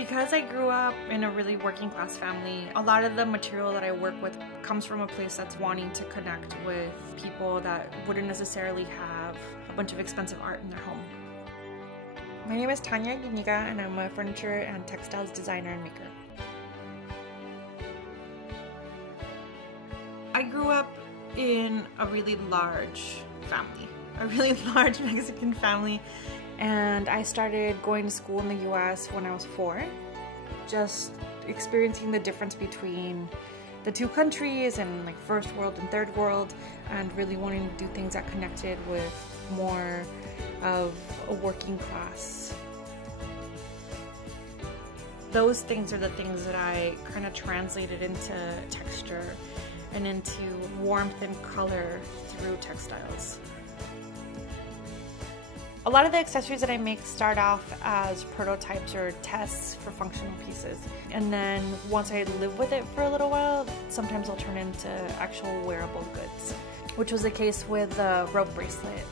Because I grew up in a really working class family, a lot of the material that I work with comes from a place that's wanting to connect with people that wouldn't necessarily have a bunch of expensive art in their home. My name is Tanya Aguiñiga and I'm a furniture and textiles designer and maker. I grew up in a really large family, a really large Mexican family, and I started going to school in the US when I was 4. Just experiencing the difference between the two countries and like first world and third world, and really wanting to do things that connected with more of a working class. Those things are the things that I kind of translated into texture and into warmth and color through textiles. A lot of the accessories that I make start off as prototypes or tests for functional pieces. And then once I live with it for a little while, sometimes I'll turn into actual wearable goods, which was the case with the rope bracelet.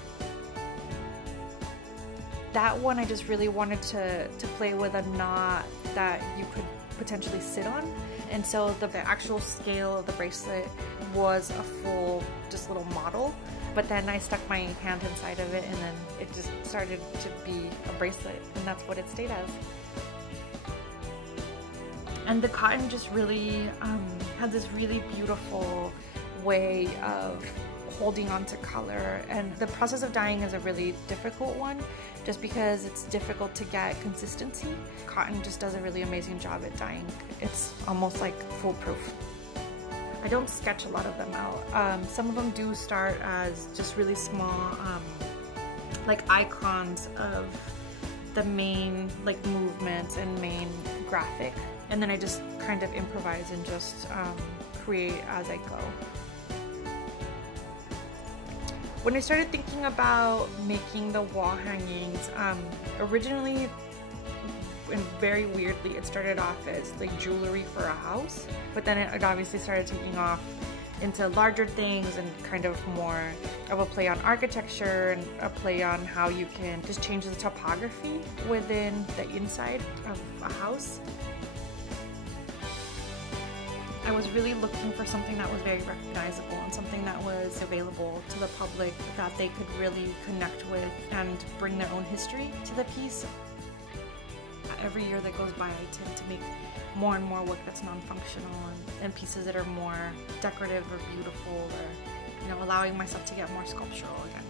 That one I just really wanted to play with a knot that you could potentially sit on. And so the actual scale of the bracelet was a full just little model. But then I stuck my hand inside of it and then it just started to be a bracelet, and that's what it stayed as. And the cotton just really had this really beautiful way of holding on to color, and the process of dyeing is a really difficult one just because it's difficult to get consistency. Cotton just does a really amazing job at dyeing. It's almost like foolproof. I don't sketch a lot of them out. Some of them do start as just really small like icons of the main like movements and main graphic, and then I just kind of improvise and just create as I go. When I started thinking about making the wall hangings, originally and very weirdly it started off as like jewelry for a house, but then it obviously started taking off into larger things and kind of more of a play on architecture and a play on how you can just change the topography within the inside of a house. I was really looking for something that was very recognizable and something that was available to the public that they could really connect with and bring their own history to the piece. Every year that goes by, I tend to make more and more work that's non-functional and pieces that are more decorative or beautiful, or allowing myself to get more sculptural again.